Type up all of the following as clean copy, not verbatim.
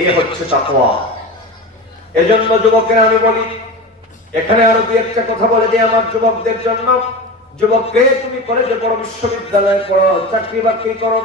এই হচ্ছে তাকওয়া। এজন্য যুবকেরা আমি বলি, এখানে আরো দুই একটা কথা বলে দিই আমার যুবকদের জন্য। যুবককে তুমি কলেজে পড়ো, বিশ্ববিদ্যালয়ে পড়ো, চাকরি বাকরি করো,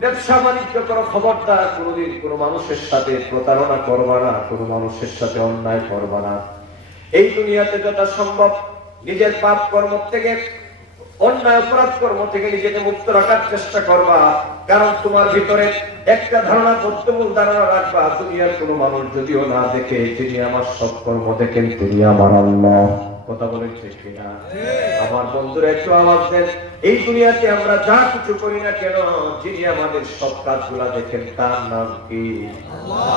ব্যবসা বাণিজ্য করো, খবরদার কোনোদিন কোনো মানুষের সাথে প্রতারণা করবা না, কোনো মানুষের সাথে অন্যায় করবা না। এই দুনিয়াতে যত সম্ভব নিজের পাপ কর্ম থেকে, অন্যায় অপরাধ কর্ম থেকে নিজেকে মুক্ত রাখার চেষ্টা করবা। কারণ তোমার ভিতরে একটা ধারণা, বদ্ধমূল ধারণা রাখবা, দুনিয়ার কোনো মানুষ যদিও না দেখে, যিনি আমার সব কর্ম দেখেন তিনি আমার আল্লাহ। কথা বলেন ঠিক কিনা? আমার বন্ধুরা একটু আওয়াজ দেন। এই দুনিয়াতে আমরা যা কিছু করি না কেন, যিনি আমাদের সব কাজগুলা দেখেন তার নাম কি?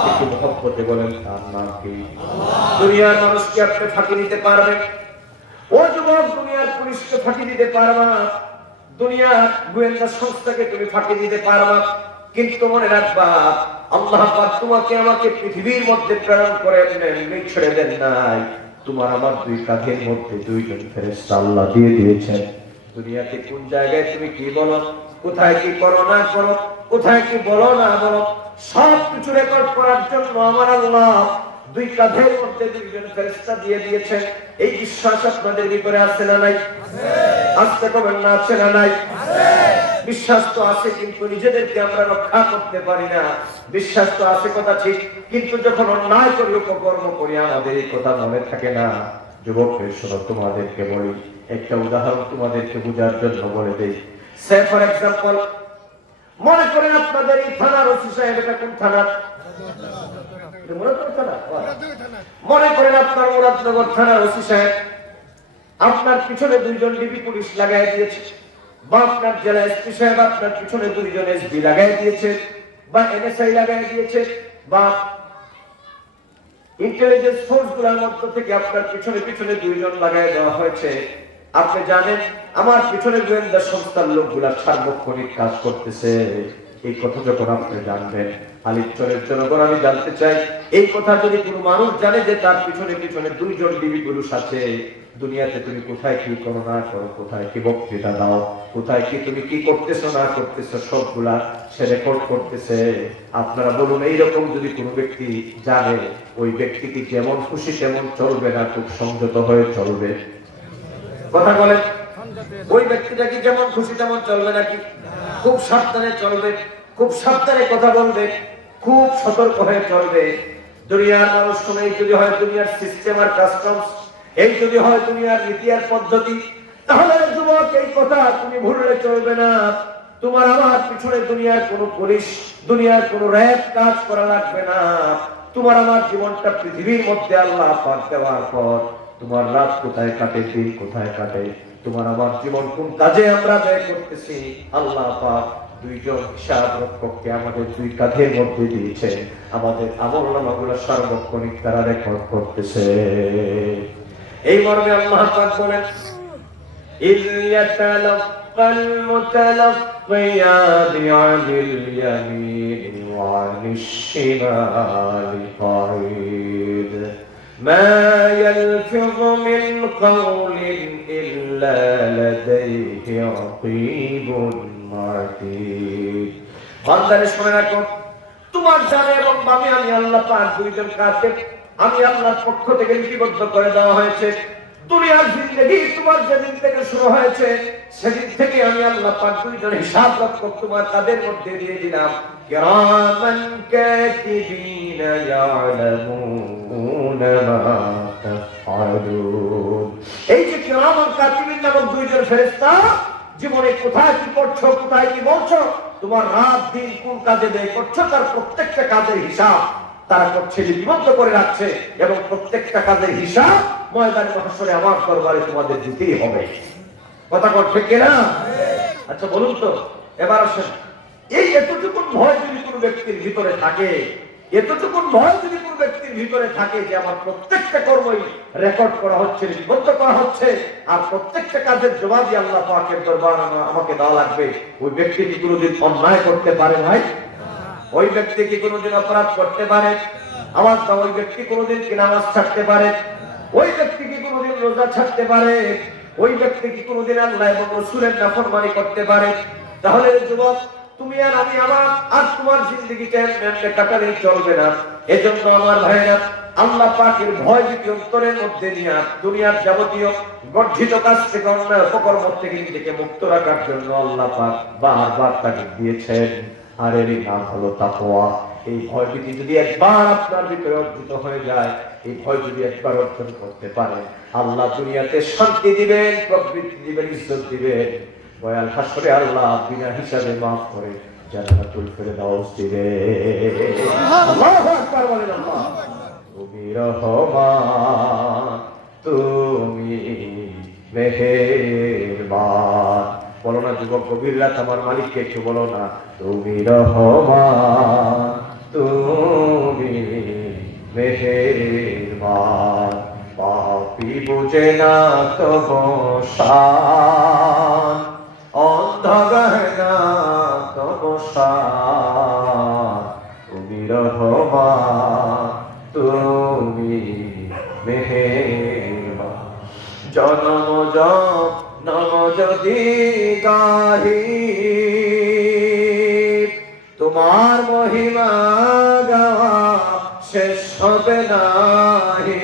একটু মহব্বতে বলেন, তার নাম কি? দুনিয়ার মানুষকে আপনি ফাঁকি দিতে পারবেন? ও যুবক, দুনিয়ার পুলিশকে ফাঁকি দিতে পারবা, দুনিয়ার গোয়েন্দা সংস্থাকে তুমি ফাঁকি দিতে পারবা, কিন্তু মনে রাখবা আল্লাহ পাক তোমাকে আমাকে পৃথিবীর মধ্যে প্রেরণ করে এমনি ছেড়ে দেন নাই। তোমার আমার দুই কাঁধের মধ্যে দুইজন ফেরেশতা আল্লাহ দিয়ে দিয়েছেন। দুনিয়াতে কোন জায়গায় তুমি কি বলো, কোথায় কি করো না করো, কোথায় কি বলো না বলো, সব কিছু রেকর্ড করার জন্য আমার আল্লাহ দুই কাঁধের মধ্যে দুইজন ফেরেশতা দিয়ে দিয়েছেন। এই বিশ্বাস আপনাদের ভিতরে আছে না নাই? আসতে কবেন না, আছে না নাই? বিশ্বাস তো আছে, কিন্তু নিজেদেরকে আমরা রক্ষা করতে পারি না। বিশ্বাস তো আছে কথা ঠিক, কিন্তু যখন অন্যায় করি, অপকর্ম করি, আমাদের এই কথা মনে থাকে না। যুবকের শোনো, তোমাদেরকে বলি একটা উদাহরণ, তোমাদেরকে বোঝার জন্য বলে দেই। সে ফর এক্সাম্পল, মনে করেন আপনাদের এই থানার ওসি সাহেব, এটা কোন থানা? মনে করেন আপনার মুরাদনগর থানার ওসি সাহেব, আপনার পিছনে দুইজন ডিবি পুলিশ লাগাই দিয়েছে, বা আপনার জেলা এসপি সাহেব আপনার পিছনে দুইজন এসপি লাগাই দিয়েছে, বা এনএসআই লাগাই দিয়েছে, বা ইন্টেলিজেন্স ফোর্স গুলোর মধ্য থেকে আপনার পিছনে পিছনে দুইজন লাগাই দেওয়া হয়েছে। আপনি জানেন আমার পিছনে গোয়েন্দা সংস্থার লোকগুলা সার্বক্ষণিক কাজ করতেছে। এই কথা যখন আপনি জানবেন, আলিপচরের জনগণ আমি জানতে চাই, এই কথা যদি কোনো মানুষ জানে যে তার পিছনে পিছনে দুইজন ডিবি পুলিশ আছে, দুনিয়াতে তুমি কোথায় কি করো না করো, কোথায় কি বক্তৃতা দাও, কোথায় কি তুমি কি করতেছো না করতেছো, সবগুলা সে রেকর্ড করতেছে। আপনারা বলুন, এইরকম যদি কোনো ব্যক্তি জানে, ওই ব্যক্তি কি যেমন খুশি তেমন চলবে না খুব সংযত হয়ে চলবে? কথা বলেন, ওই ব্যক্তিটা কি যেমন খুশি তেমন চলবে নাকি? খুব সাবধানে চলবে, খুব সাবধানে কথা বলবে, খুব সতর্ক হয়ে চলবে। দুনিয়ার মানুষ সময় যদি হয় দুনিয়ার সিস্টেম আর কাস্টমস, এই যদি হয় দুনিয়ার নীতি আর পদ্ধতি, তাহলে যুবক এই কথা তুমি ভুললে চলবে না। তোমার আমার পিছনে দুনিয়ার কোনো পুলিশ, দুনিয়ার কোনো র‍্যাব কাজ করা লাগবে না। তোমার আমার জীবনটা পৃথিবীর মধ্যে আল্লাহ পাক দেওয়ার পর, তোমার রাত কোথায় কাটে, দিন কোথায় কাটে, তোমার আমার জীবন কোন কাজে আমরা ব্যয় করতেছি, আল্লাহ পাক দুইজন হিসাব রক্ষককে আমাদের দুই কাঁধের মধ্যে দিয়েছে। আমাদের আমলনামাগুলো সার্বক্ষণিক তারা রেকর্ড করতেছে। এই মর্মে আল্লাহ পাক বলেন, إذ يتلقى المتلقيان عن اليمين وعن الشمال قعيد ما يلفظ من قول إلا لديه رقيب عتيد। বান্দারে শুনে রাখো, তোমার ডানে এবং বামে আমি আল্লাহ পাক দুইজন কাফের আমি আল্লাহর পক্ষ থেকে লিপিবদ্ধ করে দেওয়া হয়েছে। দুনিয়ার জিন্দেগি তোমার যেদিন থেকে শুরু হয়েছে, সেদিন থেকে আমি আল্লাহ পাক দুইজন হিসাব রক্ষক তোমার তাদের মধ্যে দিয়ে দিলাম। কিরামান কাতিবিনা ইয়ালামুনা মা তাফআলুন। এই যে কিরামান কাতিবিন নামক দুইজন ফেরেশতা, জীবনে কোথায় কি করছো, কোথায় কি বলছো, তোমার রাত দিন কোন কাজে ব্যয় করছো, তার প্রত্যেকটা কাজের হিসাব তারা করছে, লিপিবদ্ধ করে রাখছে, এবং প্রত্যেকটা কাজের হিসাব ময়দানে মাহশরে আমার দরবারে তোমাদের দিতেই হবে। কথা করছে কিনা? আচ্ছা বলুন তো, এবার আসেন, এই এতটুকু ভয় যদি কোনো ব্যক্তির ভিতরে থাকে, এতটুকু ভয় যদি কোনো ব্যক্তির ভিতরে থাকে যে আমার প্রত্যেকটা কর্মই রেকর্ড করা হচ্ছে, লিপিবদ্ধ করা হচ্ছে, আর প্রত্যেকটা কাজের জবাবই আল্লাহ পাকের দরবারে আমাকে দেওয়া লাগবে, ওই ব্যক্তি কি কোনোদিন অন্যায় করতে পারে ভাই? ওই ব্যক্তি কি কোনোদিন অপরাধ করতে পারে? আওয়াজ দাও, ওই ব্যক্তি কোনোদিন কি নামাজ ছাড়তে পারে? ওই ব্যক্তি কি কোনোদিন রোজা ছাড়তে পারে? ওই ব্যক্তি কি কোনোদিন আল্লাহ এবং রাসূলের নাফরমানি করতে পারে? তাহলে যুবক, তুমি আর আমি আমার আর তোমার জিন্দেগিটা এমনি কাটালে চলবে না। এজন্য আমার ভাইরা, আল্লাহ পাকের ভয় যদি অন্তরের মধ্যে নিয়ে দুনিয়ার যাবতীয় গর্জিত কাজ থেকে অন্যায় অপকর্ম থেকে নিজেকে মুক্ত রাখার জন্য আল্লাহ পাক বারবার তাকে দিয়েছেন। আর এরই নাম হলো তাকওয়া। এই ভয় যদি একবার আপনার ভিতরে অর্জিত হয়ে যায়, এই ভয় যদি একবার অর্জন করতে পারে, আল্লাহ দুনিয়াতে শান্তি দিবেন, প্রবৃত্তি দিবেন, ইজ্জত দিবেন। দয়াল হাসরে আল্লাহ বিনা হিসাবে মাফ করে জান্নাতুল ফেরদাউস দিবেন। আল্লাহু আকবার বলেন। আল্লাহ তুমি রহমান, তুমি মেহেরবান। বলো না যুবক, গভীর রাত আমার মালিককে একটু বলো না, তুমি রহমান, তুমি মেহেরবান। পাপী বুঝে না তব শান, অন্ধ গায় না তব শান। তুমি রহমান, তুমি মেহেরবান। জনম জনম যদি গাহি তোমার মহিমা গাওয়া শেষ হবে নাহি।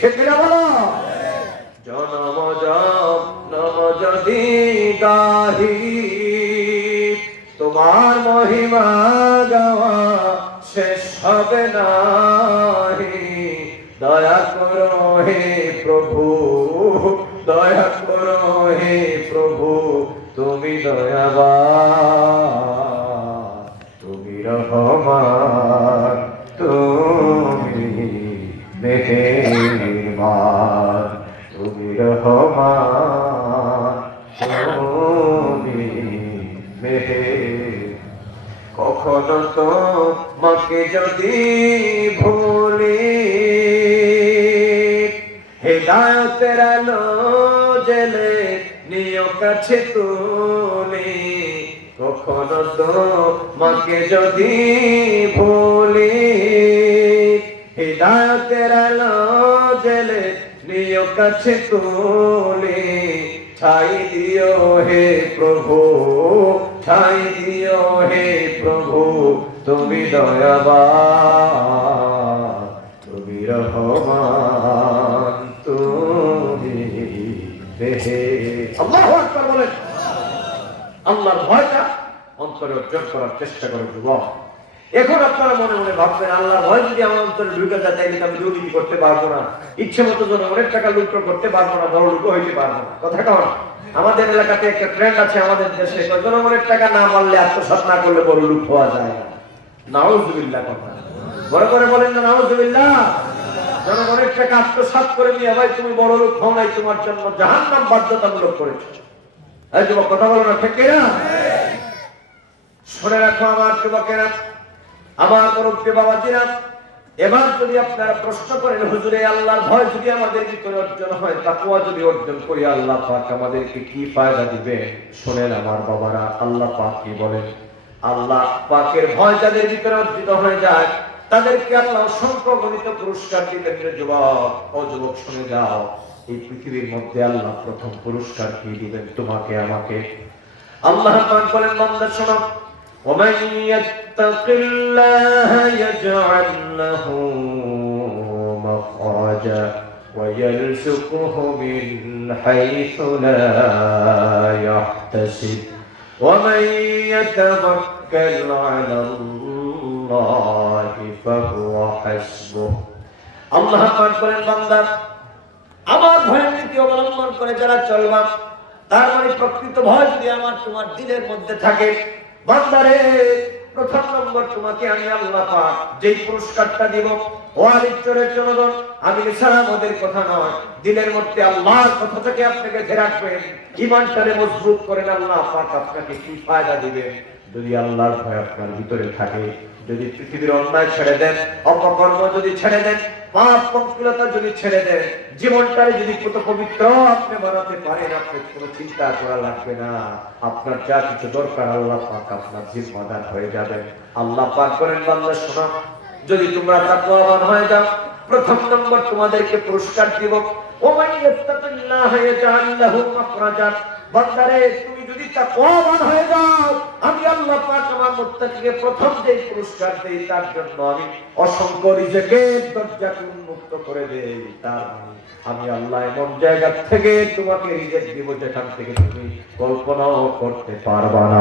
ঠিক না বলো? জনম জনম যদি গাহি তোমার মহিমা গাওয়া শেষ হবে নাহি। দয়া করো হে প্রভু, দয়া করো হে প্রভু, তুমি দয়াবান, তুমি রহমান, তুমি মেহেরবান। তুমি রহমান, তুমি মেহেরবান। কখনো তো মাকে যদি ভুলি, হেদায়েতের আলো জেলে নিও কাছে তুলি। কখনো তো মাকে যদি ভুলি, হেদায়েতের আলো জেলে নিও কাছে তুলি। ঠাই দিও হে প্রভু, ঠাই দিও হে প্রভু, তুমি দয়াবান, তুমি রহমান, তুমি মেহেরবান। আল্লাহু আকবার বলেন। আল্লাহর ভয়টা অন্তরে অর্জন করার চেষ্টা করে যুবক। এখন আপনারা মনে মনে ভাববেন, আল্লাহর ভয় যদি আমার অন্তরে ঢুকে যায় তাইলে আমি দুর্নীতি করতে পারবো না, ইচ্ছে মতো যেন অনেক টাকা লুট করতে পারবো না, বড় লোক হইতে পারবো না। কথা কেমন? আমাদের এলাকাতে একটা ট্রেন্ড আছে, আমাদের দেশে জনগণের টাকা না মারলে, আত্মসাৎ না করলে বড় লোক হওয়া যায় না। নাউজুবিল্লাহ। কথা বড় করে বলেন না নাউজুবিল্লাহ। জনগণের টাকা আত্মসাৎ করে নিয়ে ভাই তুমি বড় লোক হও নাই, তোমার জন্য জাহান্নাম বাধ্যতামূলক করেছে। এই যুবক কথা বলো না, ঠিক কিনা? শুনে রাখো আমার যুবকেরা, আমার মুরব্বী বাবাজিরা, এবার যদি আপনারা প্রশ্ন করেন হুজুরে আল্লাহর ভয় যদি আমাদের ভিতরে অর্জন হয়, তাকওয়া যদি অর্জন করি, আল্লাহ পাক আমাদেরকে কি ফায়দা দিবে? শুনেন আমার বাবারা, আল্লাহ পাক কি বলেন? আল্লাহ পাকের ভয় যাদের ভিতরে অর্জিত হয়ে যায় তাদেরকে আল্লাহ অসংখ্য গণিত পুরস্কার দিবেন। যুবক ও যুবক শুনে যাও, এই পৃথিবীর মধ্যে আল্লাহ প্রথম পুরস্কার কি দিবেন? তোমাকে আমাকে। আল্লাহ পাক বলেন, বান্দা শোনো, ومن يتق الله يجعل له مخرجا ويرزقه من حيث لا يحتسب ومن يتوكل على الله فهو حسبه। আল্লাহ পাক বলেন, বান্দা আমার ভয়ের নীতি অবলম্বন করে যারা চলবা, তার মানে প্রকৃত ভয় যদি আমার তোমার দিলের মধ্যে থাকে, বান্দারে প্রথম নম্বর তোমাকে আমি আল্লাহ পাক যেই পুরস্কারটা দিব, ও আলিচরের জনগণ, আমি সারা ওদের কথা নয়, দিলের মধ্যে আল্লাহর কথাটাকে আপনাকে ধরে রাখবেন, ঈমানটারে মজবুত করেন। আল্লাহ পাক আপনাকে কি ফায়দা দিবেন? যদি আল্লাহর ভয় আপনার ভিতরে থাকে, যদি পৃথিবীর অন্যায় ছেড়ে দেন, অপকর্ম যদি ছেড়ে দেন, পাপ পঙ্কিলতা যদি ছেড়ে দেন, জীবনটারে যদি কত পবিত্র আপনি বানাতে পারেন, আপনার কোনো চিন্তা করা লাগবে না। আপনার যা কিছু দরকার আল্লাহ পাক আপনার জিম্মাদার হয়ে যাবেন। আল্লাহ পাক বলেন, বান্দা শোনো, যদি তোমরা তাকওয়াবান হয়ে যাও, প্রথম নম্বর তোমাদেরকে পুরস্কার দিব, ওমান ইয়াত্তাকিল্লাহ ইয়াজআল লাহু মাখরাজা, বান্দারে তুমি যদি তাকওয়াবান হয়ে যাও, আমি আল্লাহ পাক আমার মুত্তাকিকে প্রথম যে পুরস্কার দেই তার জন্য আমি অসংখ্য রিজিকের দরজাকে উন্মুক্ত করে দেই। তার মানে আমি আল্লাহ এমন জায়গা থেকে তোমাকে রিজিক দিব যেখান থেকে তুমি কল্পনাও করতে পারবা না।